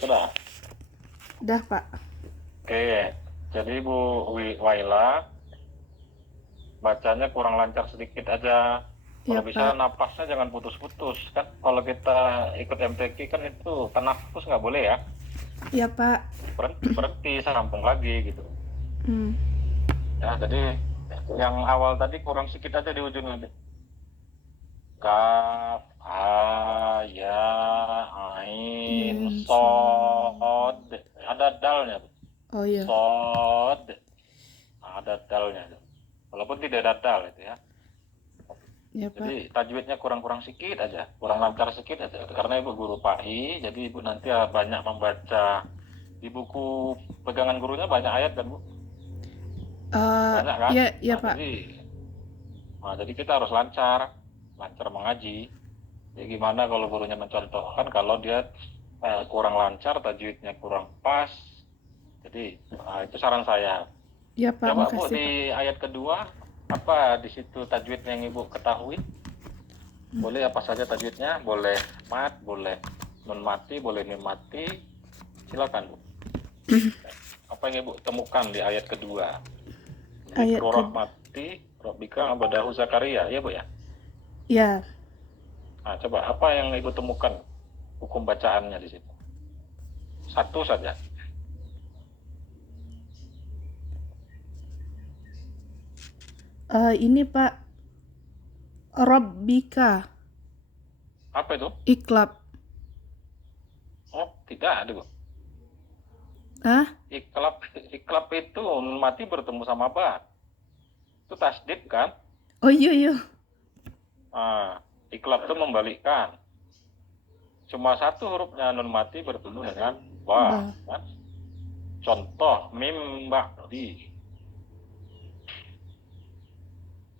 Sudah. Dah, Pak. Oke. Jadi Bu Waila bacanya kurang lancar sedikit aja. Ya, Kalau bisa Pak. napasnya jangan putus-putus. Kan kalau kita ikut MTQ kan itu tenafus nggak boleh ya. Ya, Pak. Berhenti, berhenti sambung lagi gitu. Hmm. Ya, jadi yang awal tadi kurang sedikit aja di ujungnya. Kaf, ha, ya, ain, sod. Ada dalnya. Oh iya. Sod. Nah, ada dalnya. Walaupun tidak ada dal itu ya. Ya, Pak. Jadi tajwidnya kurang-kurang sedikit aja, kurang lancar sedikit aja. Karena ibu guru PAI, jadi ibu nanti banyak membaca di buku pegangan gurunya banyak ayat kan bu, banyak kan. Ya, ya, Nah Pak. jadi, jadi kita harus lancar, lancar mengaji. Jadi gimana kalau gurunya mencontohkan kalau dia kurang lancar, tajwidnya kurang pas. Jadi itu saran saya. Ya, Pak. Coba bu Makasih, Pak. di ayat kedua apa di situ tajwid yang ibu ketahui? Boleh apa saja tajwidnya, boleh mat, boleh nun mati, boleh mim mati. Silakan Bu. Apa yang Ibu temukan di ayat kedua? Ayat Zikru ke rahmati Rabbika abadahu Zakaria, ya Bu ya? Ya, Nah, coba apa yang Ibu temukan hukum bacaannya di situ? Satu saja. ini, Pak. Rabbika Apa itu? iklab. Oh, tidak ada Bu. Ah? Iklab, iklab itu nun mati bertemu sama ba. Itu tasdid kan? Oh iya, iya. Nah, iklab itu membalikkan. Cuma satu hurufnya nun mati bertemu dengan ba. Ba. Kan? Contoh mim ba'di.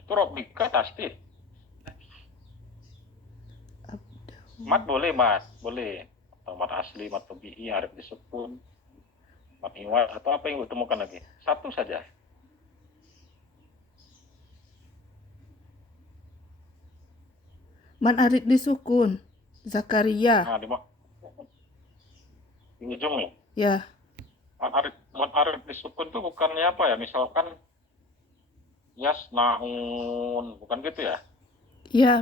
Itu Rabbika tasdid. Mat boleh mas, boleh. Atau mat asli, mat tabi'i, arif disebut, mat iwat, atau apa yang temukan lagi? Satu saja. Man arid disukun. Zakaria. Nah, di ujung nih. Ya. Mat arif disebut itu bukannya apa ya? Misalkan yasnaun, bukan gitu ya? Ya.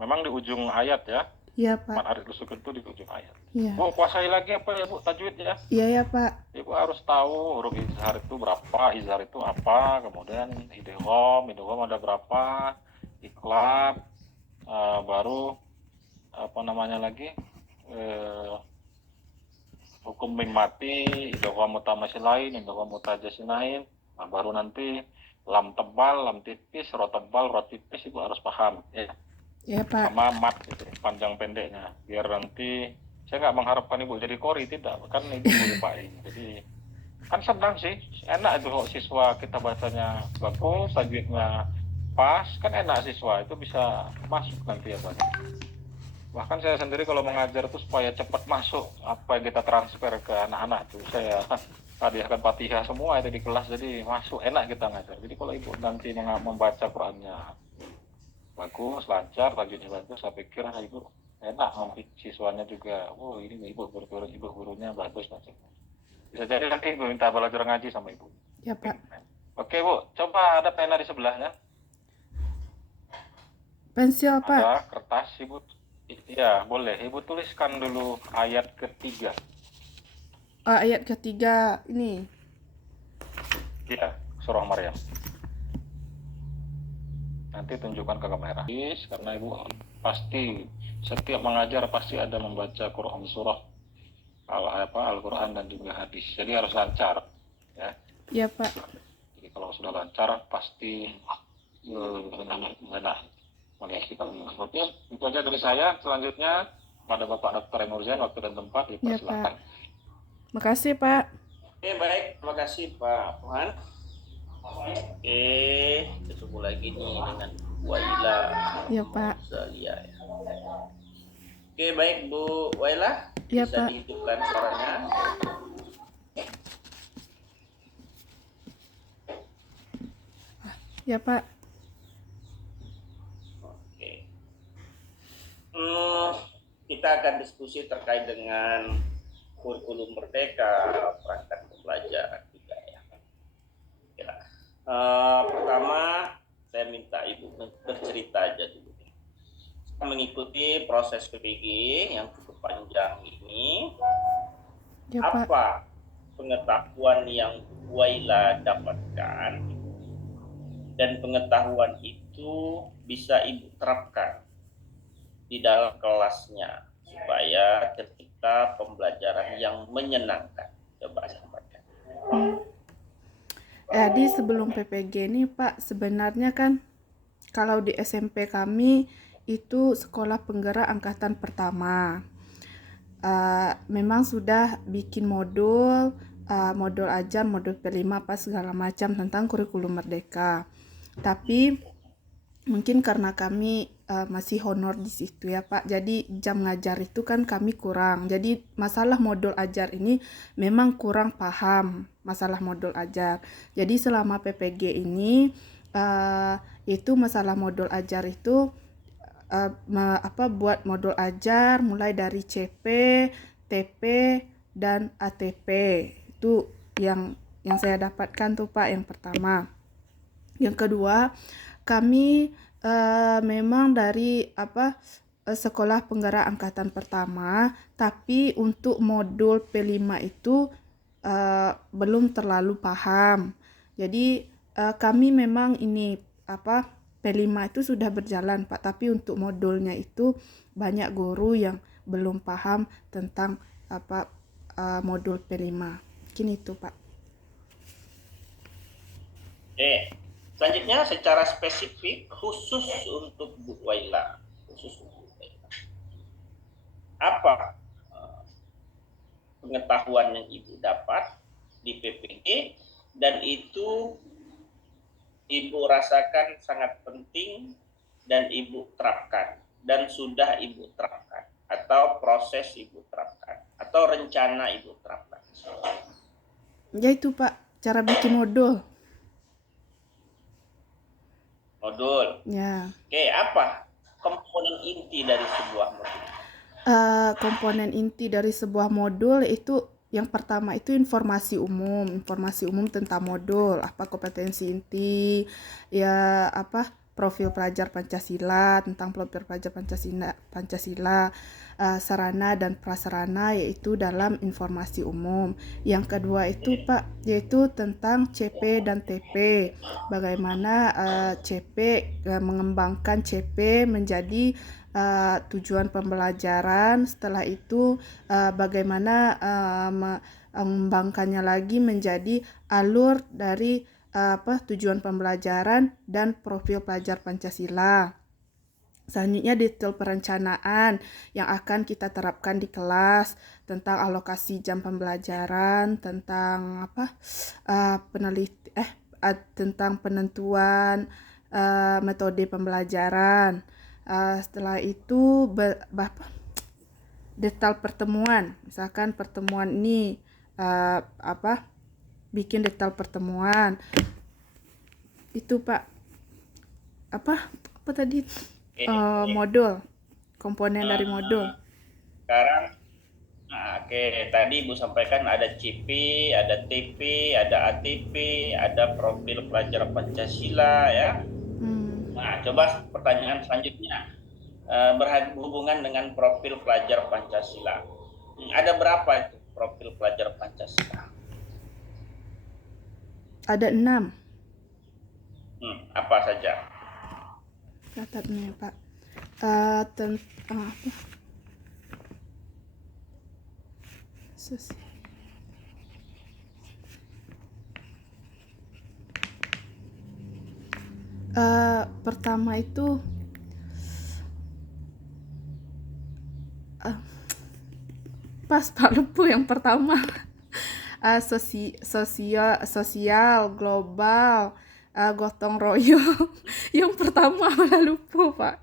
Memang di ujung ayat ya. Ya, Mat Pak. arif disebut itu di ujung ayat. Ya. Bu, kuasai lagi apa ya Bu, tajwid ya? Iya, ya, Pak. Ibu harus tahu huruf izhar itu berapa, izhar itu apa, kemudian idgham ada berapa, iklab, baru apa namanya lagi, hukum mim mati, idgham mutamatsilin, idgham mutajassilain, nah, baru nanti lam tebal, lam tipis, ro tebal, ro tipis ibu harus paham ya. Ya, Pak. Sama mat gitu, panjang pendeknya, biar nanti saya nggak mengharapkan ibu jadi kori, tidak, kan ibu guru PAI, jadi kan senang sih, enak itu kok siswa kita bacanya bagus, tajwidnya pas, kan enak siswa itu bisa masuk nanti ya Pak. Bahkan saya sendiri kalau mengajar itu supaya cepat masuk apa yang kita transfer ke anak-anak tuh saya hadiahkan Fatihah semua itu di kelas, jadi masuk enak kita ngajar. Jadi kalau ibu nanti membaca Qurannya bagus, lancar, tajwidnya bagus, saya pikir ibu enak, siswanya juga, oh ini ibu gurunya bagus nanti. Bisa jadi nanti ibu minta belajar ngaji sama ibu. Ya, Pak. Oke Bu, coba ada pena di sebelahnya. Pensil, Pak. Ada kertas ibu. Iya boleh, ibu tuliskan dulu ayat ketiga. Ayat ketiga ini. Iya, surah Maryam. Nanti tunjukkan ke kamera. Karena ibu pasti setiap mengajar pasti ada membaca Quran surah Al-Quran dan juga hadis. Jadi harus lancar. Ya. Ya, Pak. Jadi kalau sudah lancar pasti enak melihat. Oke, itu aja dari saya. Selanjutnya pada Bapak Dr. Emurzian, waktu dan tempat Ya, Pak. dipersilakan. Makasih, Pak. Oke, baik. Terima kasih, Pak Fuhan. Oke, ketemu lagi nih dengan Waila Ya, Pak. Zalia. Oke, baik Bu Waila. Ya, Bisa Pak. dihidupkan suaranya. Ya, Pak. Oke. Hmm, kita akan diskusi terkait dengan kurikulum merdeka, perangkat pembelajaran juga ya. Ya. Pertama saya minta Ibu bercerita aja dulu. Mengikuti proses PPG yang cukup panjang ini, Ya Pak. apa pengetahuan yang Bu Waila dapatkan dan pengetahuan itu bisa Ibu terapkan di dalam kelasnya supaya tercipta pembelajaran yang menyenangkan. Coba sampaikan. Jadi sebelum PPG ini Pak, sebenarnya kan kalau di SMP kami itu sekolah penggerak angkatan pertama. Memang sudah bikin modul ajar, modul P5 apa segala macam tentang kurikulum merdeka. Tapi mungkin karena kami masih honor di situ ya Pak, jadi jam ngajar itu kan kami kurang. Jadi masalah modul ajar ini memang kurang paham masalah modul ajar. Jadi selama PPG ini itu masalah modul ajar itu buat modul ajar mulai dari CP, TP dan ATP. Itu yang saya dapatkan tuh Pak, yang pertama. Yang kedua, kami memang dari sekolah penggerak angkatan pertama, tapi untuk modul P5 itu belum terlalu paham. Jadi kami memang ini P5 itu sudah berjalan Pak, tapi untuk modulnya itu banyak guru yang belum paham tentang modul P5. Mungkin itu Pak. Oke. Selanjutnya secara spesifik khusus untuk Bu Waila. Apa pengetahuan yang Ibu dapat di PPG dan itu Ibu rasakan sangat penting dan Ibu terapkan dan sudah Ibu terapkan atau proses Ibu terapkan atau rencana Ibu terapkan? Ya itu Pak, cara bikin modul. Ya. Oke, apa komponen inti dari sebuah modul? Komponen inti dari sebuah modul itu yang pertama itu informasi umum tentang modul, apa kompetensi inti, ya profil pelajar Pancasila, tentang profil pelajar Pancasila, sarana dan prasarana yaitu dalam informasi umum. Yang kedua itu Pak, yaitu tentang CP dan TP. Bagaimana CP mengembangkan CP menjadi tujuan pembelajaran, setelah itu bagaimana mengembangkannya lagi menjadi alur dari tujuan pembelajaran dan profil pelajar Pancasila. Selanjutnya detail perencanaan yang akan kita terapkan di kelas, tentang alokasi jam pembelajaran, tentang tentang penentuan metode pembelajaran. Setelah itu detail pertemuan, misalkan pertemuan ini bikin detail pertemuan itu Pak, apa tadi modul, komponen dari modul. Sekarang tadi Ibu sampaikan ada CP, ada TP, ada ATP, ada profil pelajar Pancasila ya. Nah, coba pertanyaan selanjutnya berhubungan dengan profil pelajar Pancasila. Ada berapa itu profil pelajar Pancasila? Ada 6. Apa saja? Catatnya Pak. Pertama itu pas Pak lupa yang pertama. Sosial, global, gotong royong. Yang pertama malah lupa Pak.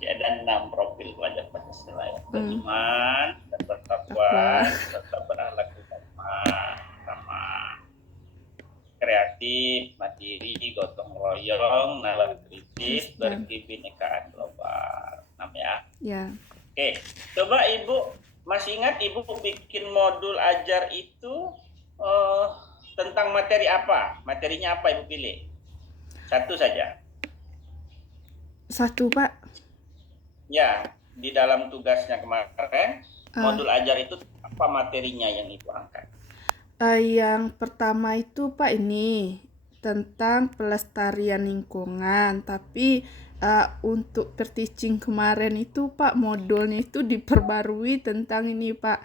Ya, ada 6 profil pelajar Pancasila ya. Beriman, bertakwa, serta berakhlak sama kreatif, mandiri, gotong royong, nalar kritis. Sis berkebinekaan global. 6 ya. Ya. Oke, coba Ibu masih ingat Ibu bikin modul ajar itu tentang materi apa? Materinya apa Ibu pilih? Satu saja. Satu, Pak. Ya, di dalam tugasnya kemarin, Ah. modul ajar itu apa materinya yang Ibu angkat? Yang pertama itu Pak ini tentang pelestarian lingkungan, tapi untuk per-teaching kemarin itu Pak modulnya itu diperbarui tentang ini Pak,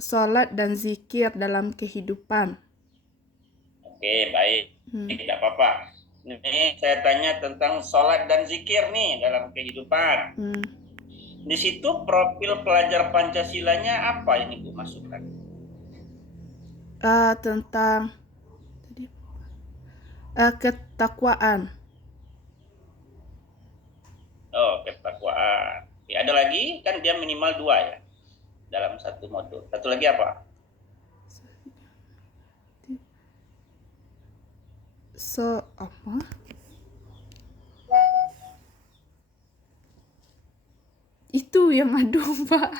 sholat dan zikir dalam kehidupan. Oke, baik. Tidak apa-apa. Ini saya tanya tentang sholat dan zikir nih dalam kehidupan. Di situ profil pelajar Pancasilanya apa yang Ibu masukkan? Tentang ketakwaan. Oh, ketakwaan. Oke, ada lagi? Kan dia minimal 2 ya dalam satu modul. Satu lagi apa? Apa? Itu yang aduh Pak.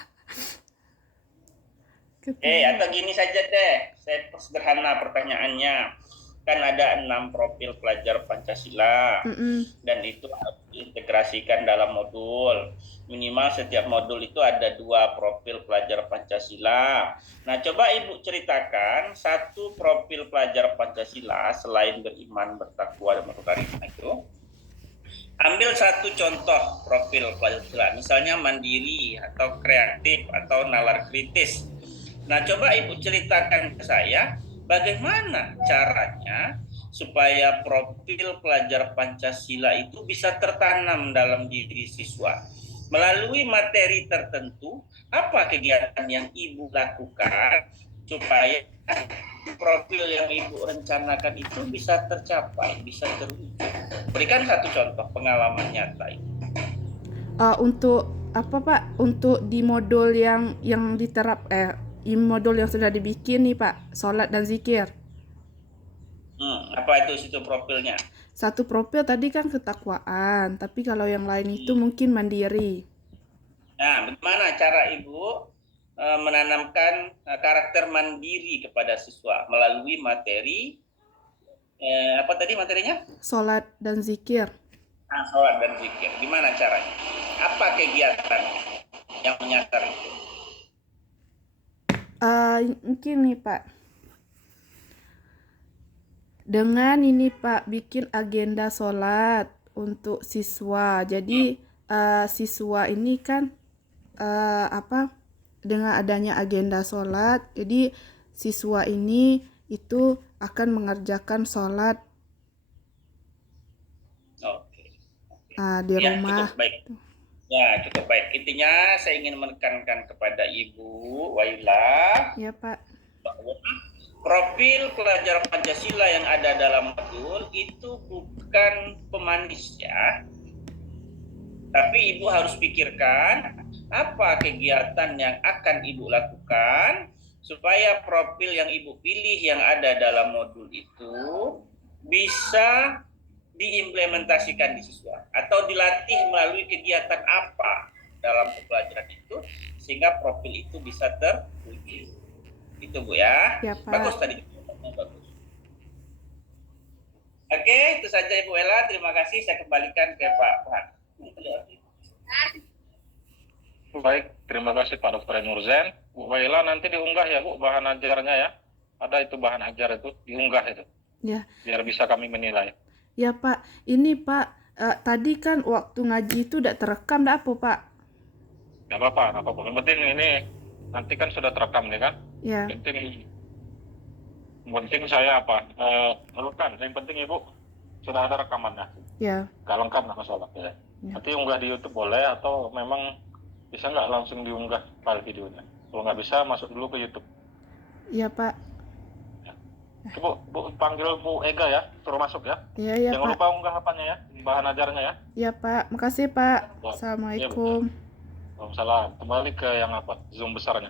Atau gini saja deh, saya sederhana pertanyaannya. Kan ada 6 profil pelajar Pancasila, dan itu harus diintegrasikan dalam modul. Minimal setiap modul itu ada 2 profil pelajar Pancasila. Nah, coba Ibu ceritakan satu profil pelajar Pancasila selain beriman, bertakwa, dan berkarisma itu. Ambil satu contoh profil pelajar Pancasila, misalnya mandiri, atau kreatif, atau nalar kritis. Nah, coba Ibu ceritakan ke saya bagaimana caranya supaya profil pelajar Pancasila itu bisa tertanam dalam diri siswa. Melalui materi tertentu, apa kegiatan yang Ibu lakukan supaya profil yang Ibu rencanakan itu bisa tercapai, bisa terwujud. Berikan satu contoh pengalaman nyata itu. Untuk apa Pak? Untuk di modul yang modul yang sudah dibikin nih Pak, sholat dan zikir. Apa itu situ profilnya? Satu profil tadi kan ketakwaan, tapi kalau yang lain itu mungkin mandiri. Nah, bagaimana cara Ibu menanamkan karakter mandiri kepada siswa melalui materi apa tadi materinya? Sholat dan zikir. Sholat dan zikir. Gimana caranya? Apa kegiatan yang menyasar itu? Mungkin nih Pak, dengan ini Pak bikin agenda sholat untuk siswa. Jadi siswa ini kan dengan adanya agenda sholat, jadi siswa ini itu akan mengerjakan sholat di rumah. Cukup baik. Ya, cukup baik. Intinya saya ingin menekankan kepada Ibu Waila, ya Pak, bahwa profil pelajar Pancasila yang ada dalam modul itu bukan pemanis ya. Tapi Ibu harus pikirkan apa kegiatan yang akan Ibu lakukan supaya profil yang Ibu pilih yang ada dalam modul itu bisa diimplementasikan di siswa atau dilatih melalui kegiatan apa dalam pembelajaran itu sehingga profil itu bisa terwujud. Itu Bu ya. Ya, Pak. Bagus tadi. Bagus. Oke, itu saja Ibu Ella. Terima kasih. Saya kembalikan ke Pak Fuad. Baik, terima kasih Pak Dr. Nurzen. Bu Waila nanti diunggah ya Bu bahan ajarnya ya. Ada itu bahan ajar itu diunggah itu. Ya. Biar bisa kami menilai. Ya Pak, ini Pak, tadi kan waktu ngaji itu udah terekam dah apa Pak? Gak apa-apa, gak apa-apa. Yang penting ini nanti kan sudah terekam nih kan? Ya. Penting saya apa? Kan, yang penting Ibu sudah ada rekamannya. Ya. Gak lengkap nggak masalah ya. Nanti unggah di YouTube boleh atau memang bisa nggak langsung diunggah file videonya? Kalau nggak bisa masuk dulu ke YouTube. Iya Pak. Bu panggil Bu Ega ya, suruh masuk ya. Iya Jangan Pak. lupa unggah apanya ya, bahan ajarnya ya. Iya Pak, makasih Pak. Ya. Assalamualaikum. Waalaikumsalam. Kembali ke yang apa? Zoom besarnya.